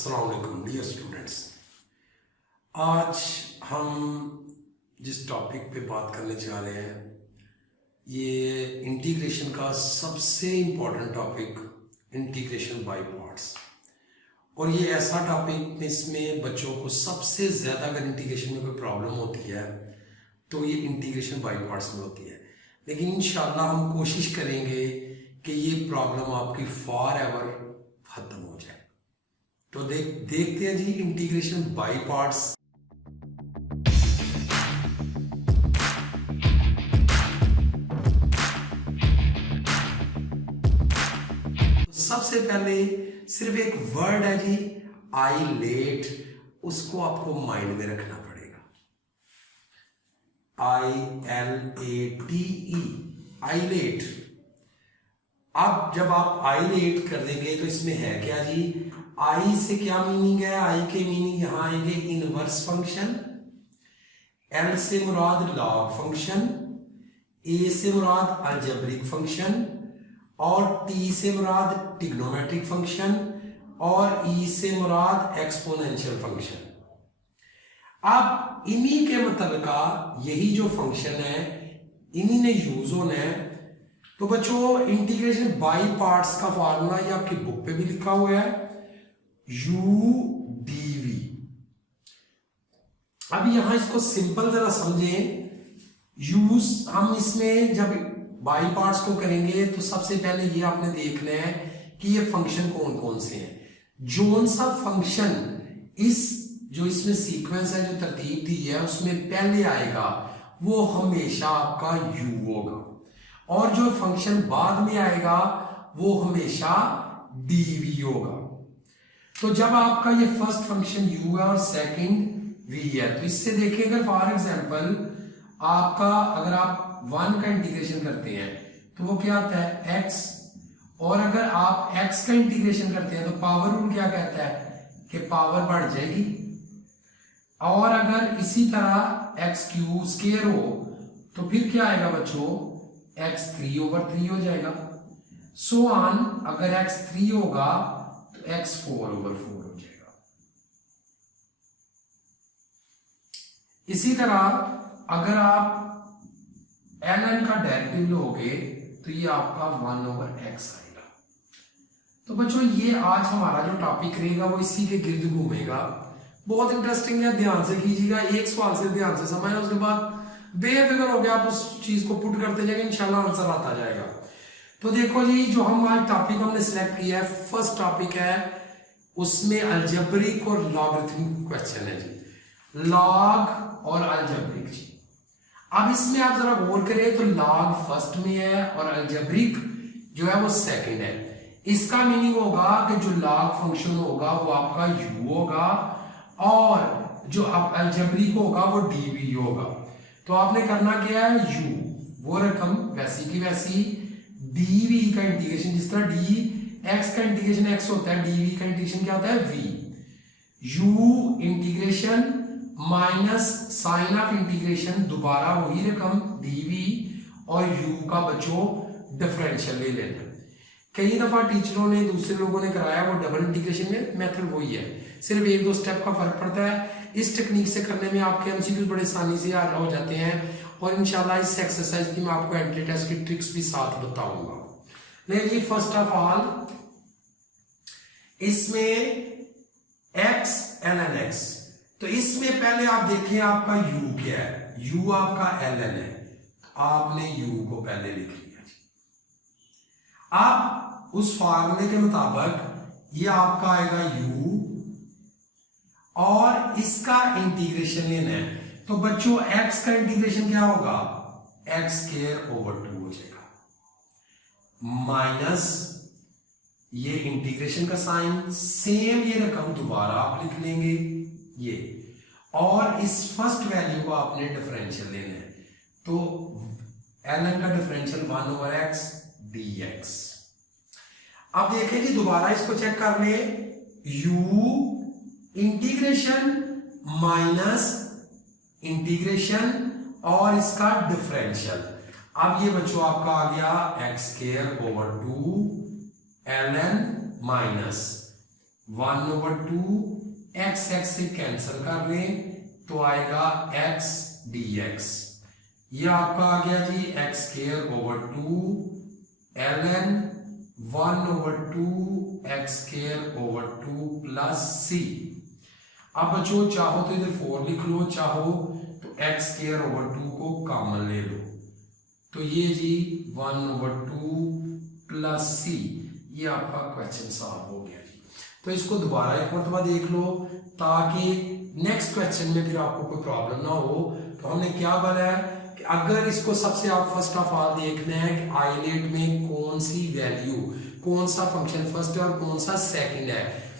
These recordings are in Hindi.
अस्सलाम वालेकुम डियर स्टूडेंट्स। आज हम जिस टॉपिक पे बात करने जा रहे हैं ये इंटीग्रेशन का सबसे important topic, integration by parts. और ये ऐसा टॉपिक इसमें बच्चों को सबसे ज़्यादा अगर इंटीग्रेशन में कोई प्रॉब्लम होती है तो ये इंटीग्रेशन बाय पार्ट्स में होती है। लेकिन इंशाल्लाह हम कोशिश करेंगे कि ये प्रॉब्लम आपकी फॉर एवर खत्म हो जाए। तो देखते हैं जी इंटीग्रेशन बाय पार्ट्स। सबसे पहले सिर्फ एक वर्ड है जी आईलेट, उसको आपको माइंड में रखना पड़ेगा। ILATE, eyelet. अब जब आप आईलेट कर देंगे तो इसमें है क्या जी, आई से क्या मीनिंग है, आई के मीनिंग यहां आएंगे इनवर्स फंक्शन, एल से मुराद लॉग फंक्शन, ए से मुराद अलजेब्रिक फंक्शन, और टी से मुराद ट्रिग्नोमेट्रिक फंक्शन, और ई से मुराद एक्सपोनेंशियल फंक्शन। अब इन्हीं के मतलब का यही जो फंक्शन है इन्हीं ने यूज होना है। तो बच्चों इंटीग्रेशन बाय पार्ट्स का फॉर्मूला ये आपकी बुक पे भी लिखा हुआ है, UDV। अब यहां इसको सिंपल जरा समझें। यूज हम इसमें जब बाय पार्ट्स को करेंगे तो सबसे पहले ये आपने देखना है कि ये फंक्शन कौन कौन से हैं। जोन सा फंक्शन इस जो इसमें सीक्वेंस है, जो तरतीब दी है उसमें पहले आएगा वो हमेशा आपका U होगा, और जो फंक्शन बाद में आएगा वो हमेशा DV होगा। तो जब आपका ये फर्स्ट फंक्शन U है और सेकंड V है तो इससे देखें, अगर फॉर एग्जांपल आपका अगर आप 1 का इंटीग्रेशन करते हैं तो वो क्या आता है x, और अगर आप x का इंटीग्रेशन करते हैं तो पावर रूल क्या कहता है कि पावर बढ़ जाएगी, और अगर इसी तरह x³ स्क्वायर हो तो फिर क्या आएगा बच्चों, x 3/3 हो जाएगा। सो ऑन, अगर x 3 होगा तो x 4/4 हो जाएगा। इसी तरह अगर आप ln का डेरिवेटिव लोगे तो ये आपका 1/x आएगा। तो बच्चों ये आज हमारा जो टॉपिक रहेगा वो इसी के गिर्द घूमेगा। बहुत इंटरेस्टिंग है, ध्यान से कीजिएगा, एक सवाल से ध्यान से समझना, उसके बाद बेफिक्र हो गया आप उस चीज को पुट करते जाएंगे, इंशाल्लाह आंसर आता जाएगा। तो देखो जी जो हम आज टॉपिक हमने सिलेक्ट किया है, फर्स्ट टॉपिक है उसमें अलजेब्रिक और लॉगरिथमिक क्वेश्चन है जी, लॉग और अलजेब्रिक जी। अब इसमें आप जरा गौर करें तो लॉग फर्स्ट में है और अलजेब्रिक जो है वो सेकंड है। इसका मीनिंग होगा कि जो लॉग फंक्शन होगा वो आपका U होगा, और जो आप अलजेब्रिक होगा वो DV होगा। तो आपने करना क्या है, U वो रकम वैसी की वैसी, DV का इंटीग्रेशन जिस तरह dx का इंटीग्रेशन x होता है, DV का इंटीग्रेशन क्या होता है V। U integration minus sign of integration दोबारा वही रकम DV, और U का बच्चों डिफरेंशियल ले लेना। कई दफा टीचरों ने दूसरे लोगों ने कराया वो डबल इंटीग्रेशन में, मेथड वही है, सिर्फ 1-2 स्टेप का फर्क पड़ता है। इस टेक्निक से करने में आपके MCQ बड़े आसानी से हल हो जाते हैं, और इंशाल्लाह इस एक्सरसाइज की मैं आपको एंट्री टेस्ट की ट्रिक्स भी साथ बताऊंगा। लेकिन फर्स्ट ऑफ ऑल इसमें x ln x, तो इसमें पहले आप देखें आपका U क्या है, U आपका ln है, आपने U को पहले लिख लिया। अब उस फार्मूले के मुताबिक ये आपका आएगा U, और इसका इंटीग्रेशन लेना है। तो बच्चों x का इंटीग्रेशन क्या होगा, x²/2 हो जाएगा, माइनस ये इंटीग्रेशन का साइन, सेम ये रकम दोबारा आप लिख लेंगे ये, और इस फर्स्ट वैल्यू को आपने डिफरेंशियल लेना है। तो ln का डिफरेंशियल 1/x dx। अब देखें जी दोबारा इसको चेक कर ले, U इंटीग्रेशन माइनस इंटीग्रेशन और इसका डिफरेंशियल। अब ये बच्चों आपका आ गया x²/2 ln minus 1/2 x x से कैंसिल कर लें तो आएगा x dx। ये आपका आ गया जी x²/2 ln 1/2 x²/2 plus c। अब बच्चों चाहो तो इधर 4 लिख लो, चाहो तो x²/2 को कॉमन ले लो, तो ये जी 1/2 प्लस c। ये आपका क्वेश्चन सॉल्व हो गया जी। तो इसको दोबारा एक मरतबा देख लो ताकि नेक्स्ट क्वेश्चन में फिर आपको कोई प्रॉब्लम ना हो। तो हमने क्या बोला है कि अगर इसको सबसे आप फर्स्ट ऑफ ऑल देखना है कि आइलेट में कौन सी वैल्यू, कौन सा फंक्शन फर्स्ट है और कौन सा सेकंड है।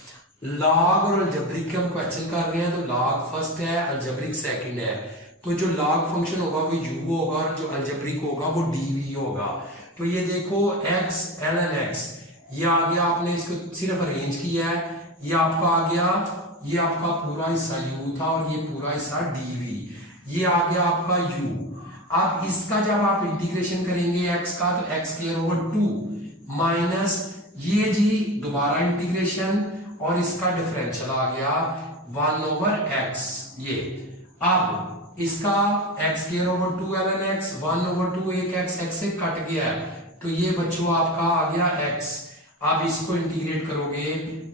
लॉग और अलजेब्रिक के हम क्वेश्चन कर रहे हैं तो लॉग फर्स्ट है, अलजेब्रिक सेकंड है। तो जो लॉग फंक्शन होगा वो u होगा और जो अलजेब्रिक होगा वो dv होगा। तो ये देखो x ln x, ये आ गया, आपने इसको सिर्फ अरेंज किया है, ये आपका आ गया, ये आपका पूरा हिस्सा u था और ये पूरा हिस्सा dv, ये आ गया आपका u। अब इसका जब आप इंटीग्रेशन करेंगे x का तो x²/2 माइनस ये जी दोबारा इंटीग्रेशन और इसका डिफरेंशियल आ गया 1/x। ये अब इसका x²/2 ln x 1/2 एक x से कट गया है तो ये बच्चों आपका आ गया x। आप इसको इंटीग्रेट करोगे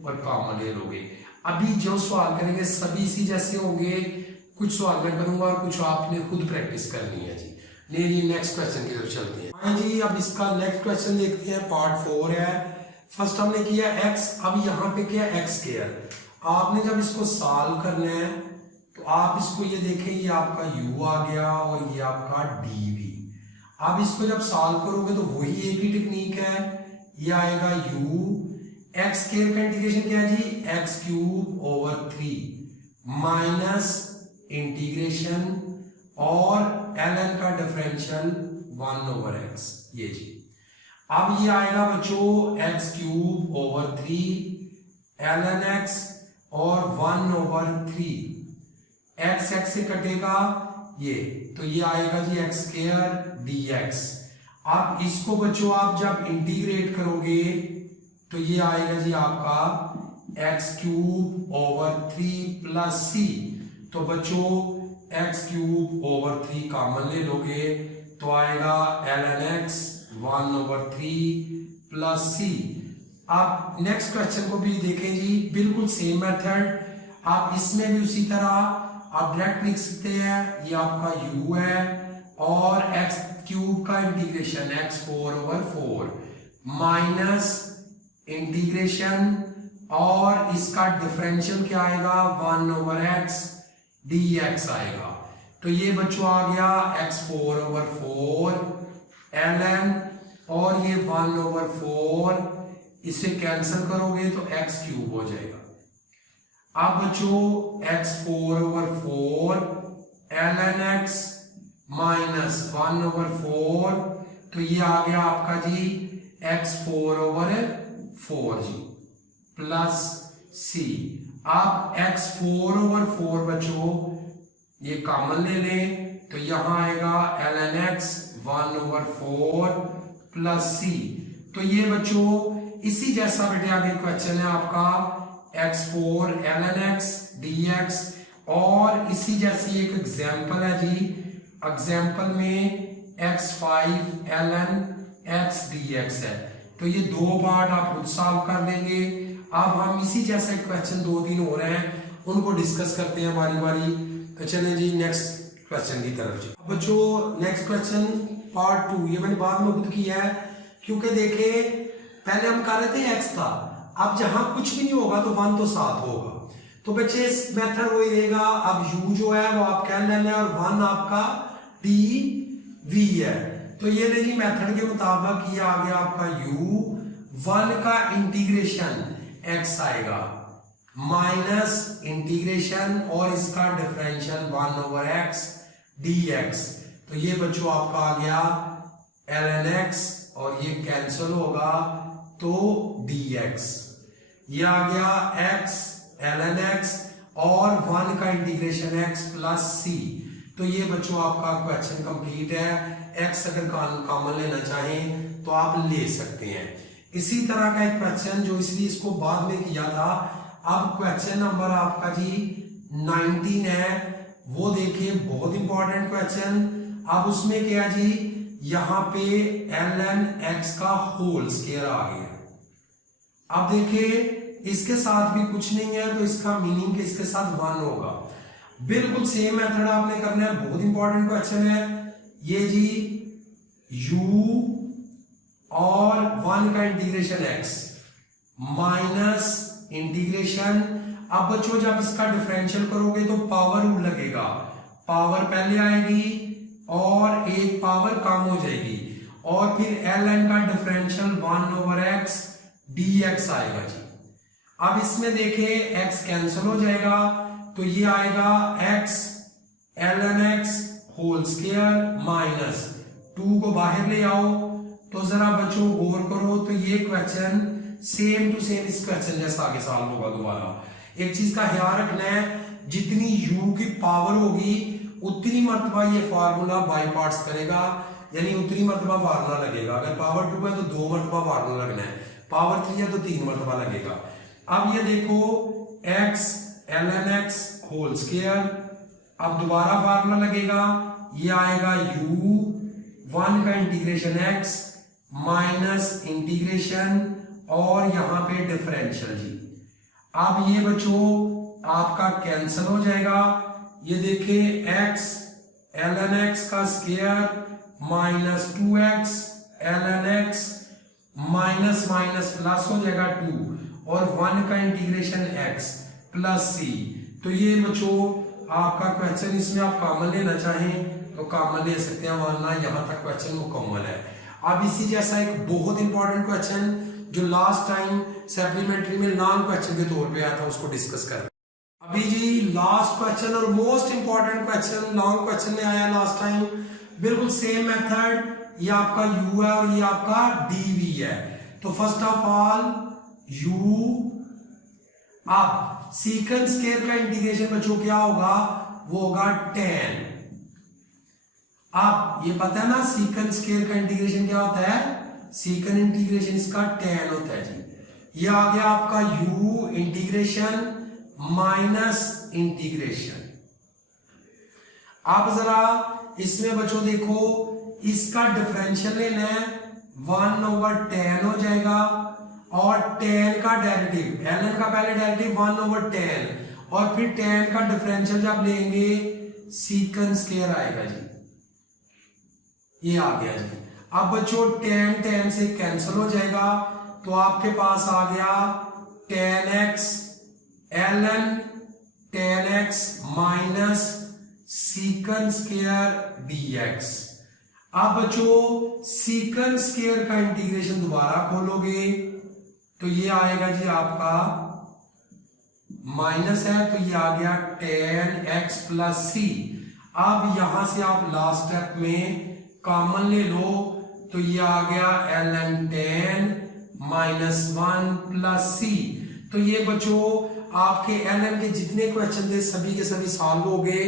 और कॉमन ले लोगे। अभी जो सवाल करेंगे सभी इसी जैसे होंगे, कुछ सवाल मैं करूंगा और कुछ आपने खुद प्रैक्टिस करनी है जी। नहीं जी नेक्स्ट क्वेश्चन की तरफ चलते हैं। हाँ जी, अब इसका नेक्स्ट क्वेश्चन देखते हैं, पार्ट 4 है। फर्स्ट हमने किया x, अब यहाँ पे क्या x²। आपने जब इसको सॉल्व करना है तो आप इसको ये देखें, ये आपका u आ गया और ये आपका dv। आप इसको जब सॉल्व करोगे तो वही एक ही टेक्निक है, ये आएगा u, x² का इंटीग्रेशन क्या है जी x³/3 माइनस इंटीग्रेशन और ln का डिफरेंशियल 1/x। ये जी अब ये आएगा बच्चों x³/3 ln x और 1/3 x x से कटेगा ये, तो ये आएगा जी x² dx। अब इसको बच्चों आप जब इंटीग्रेट करोगे तो ये आएगा जी आपका x³/3 प्लस c। तो बच्चों x³/3 कॉमन ले लोगे तो आएगा ln x 1/3 प्लस c। आप नेक्स्ट क्वेश्चन को भी देखें जी, बिल्कुल सेम मेथड। आप इसमें भी उसी तरह आप डायरेक्ट लिख सकते हैं, ये आपका u है और x³ का इंटीग्रेशन x4/4 माइनस इंटीग्रेशन और इसका डिफरेंशियल क्या आएगा 1/x dx आएगा। तो ये बच्चों आ गया x4/4 ln और ये 1/4, इसे कैंसिल करोगे तो x³ हो जाएगा। अब बच्चों x4/4 ln x माइनस 1/4, तो ये आ गया आपका जी x4/4 जी प्लस c। आप x4/4 बच्चों ये कॉमन ले लें तो यहां आएगा ln x 1/4 प्लस c। तो ये बच्चों इसी जैसा बेटे आगे क्वेश्चन है आपका x4 ln x dx और इसी जैसी एक एग्जांपल है जी, एग्जांपल में x5 ln x dx है। तो ये दो पार्ट आप खुद सॉल्व कर लेंगे। अब हम इसी जैसे क्वेश्चन 2-3 हो रहे हैं उनको डिस्कस करते हैं बारी बारी। तो चलें जी नेक्स्ट क्वेश्चन की तरफ जी। बच्चों नेक्स्ट क्वेश्चन पार्ट 2, ये मैंने बाद में खुद किया है क्योंकि देखे पहले हम कर रहे थे x था, अब जहां कुछ भी नहीं होगा तो 1 तो साथ होगा। तो बच्चे इस मेथड वही रहेगा। अब u जो है वो आप कह लेना और 1 आपका dv है। तो ये देखिए मेथड के मुताबिक ये आ गया आपका u, 1 का इंटीग्रेशन x आएगा माइनस इंटीग्रेशन और इसका डिफरेंशियल 1/x dx। तो ये बच्चों आपका आ गया ln x और ये कैंसिल होगा तो dx। ये आ गया x ln x और 1 का इंटीग्रेशन x प्लस c। तो ये बच्चों आपका क्वेश्चन कंप्लीट है। x अगर कॉमन लेना चाहें तो आप ले सकते हैं। इसी तरह का एक क्वेश्चन जो इसलिए इसको बाद में किया था, अब क्वेश्चन नंबर आपका जी 19 है, वो देखिए बहुत इंपॉर्टेंट क्वेश्चन। अब उसमें क्या है जी, यहां पे ln x का होल स्क्वायर आ गया। अब देखिए इसके साथ भी कुछ नहीं है तो इसका मीनिंग इसके साथ 1 होगा। बिल्कुल सेम मेथड आपने करना है, बहुत इंपॉर्टेंट क्वेश्चन है ये जी। u और 1 का इंटीग्रेशन x माइनस इंटीग्रेशन, अब बच्चों जब इसका डिफरेंशियल करोगे तो पावर रूल लगेगा, पावर पहले आएगी और एक पावर कम हो जाएगी और फिर ln का डिफरेंशियल 1/x dx आएगा जी। अब इसमें देखें x कैंसिल हो जाएगा तो ये आएगा x ln x whole square minus 2 को बाहर ले आओ। तो जरा बच्चों गौर करो तो ये क्वेश्चन सेम टू सेम इस क्वेश्चन जैसा आगे सॉल्व होगा दोबारा। एक चीज का ख्याल रखना है, जितनी u की पावर होगी उतनी मर्तबा ये फार्मूला बाई पार्ट्स करेगा, यानी उतनी मर्तबा फार्मूला लगेगा। अगर पावर 2 है तो 2 मर्तबा फार्मूला लगना है, पावर 3 है तो 3 मर्तबा लगेगा। अब ये देखो x ln x whole square, अब दोबारा फार्मूला लगेगा, ये आएगा u 1 का इंटीग्रेशन x माइनस इंटीग्रेशन और यहां पे डिफरेंशियल जी। अब ये बच्चों आपका कैंसिल हो जाएगा, ये देखिए x ln x का square minus 2x ln x minus minus plus हो जाएगा 2 और 1 का इंटीग्रेशन x प्लस c। तो ये बच्चों आपका क्वेश्चन, इसमें आप कॉमन लेना चाहें तो कॉमन ले सकते हैं, वरना यहां तक क्वेश्चन मुकम्मल है। अब इसी जैसा एक बहुत इंपॉर्टेंट क्वेश्चन जो लास्ट टाइम सप्लीमेंट्री में लॉन्ग क्वेश्चन के तौर पे आया था उसको डिस्कस कर। अभी जी लास्ट क्वेश्चन और most important question long question में आया लास्ट टाइम, बिल्कुल सेम मेथड, ये आपका u है और ये आपका dv है। तो फर्स्ट ऑफ ऑल u, अब सीकंड स्क्वायर का इंटीग्रेशन बच्चों क्या होगा, वो होगा tan। अब ये पता है ना सीकंड स्क्वायर का इंटीग्रेशन क्या होता है, सीकंड इंटीग्रेशन इसका tan होता है जी। ये आ गया आपका u इंटीग्रेशन माइनस इंटीग्रेशन। अब जरा इसमें बच्चों देखो इसका डिफरेंशियल लेना है, 1/tan हो जाएगा और tan का डेरिवेटिव ln का पहले डेरिवेटिव 1/tan और फिर tan का डिफरेंशियल जब लेंगे सीकंड स्क्वायर आएगा जी, ये आ गया जी। अब बच्चों tan से कैंसिल हो जाएगा तो आपके पास आ गया tan x ln tan x minus secant square dx। अब बच्चों सीकंड स्क्वायर का इंटीग्रेशन दोबारा खोलोगे तो ये आएगा जी आपका माइनस है तो ये आ गया tan x प्लस c। अब यहां से आप लास्ट स्टेप में कॉमन ले लो तो ये आ गया ln tan minus 1 plus c। तो ये बच्चों आपके ln के जितने क्वेश्चन थे सभी के सभी सॉल्व हो गए।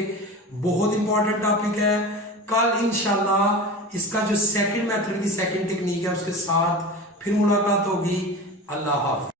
बहुत इंपॉर्टेंट टॉपिक है। कल इंशाल्लाह इसका जो सेकंड मेथड की सेकंड टेक्निक है उसके साथ फिर मुलाकात होगी। अल्लाह हाफ़िज़।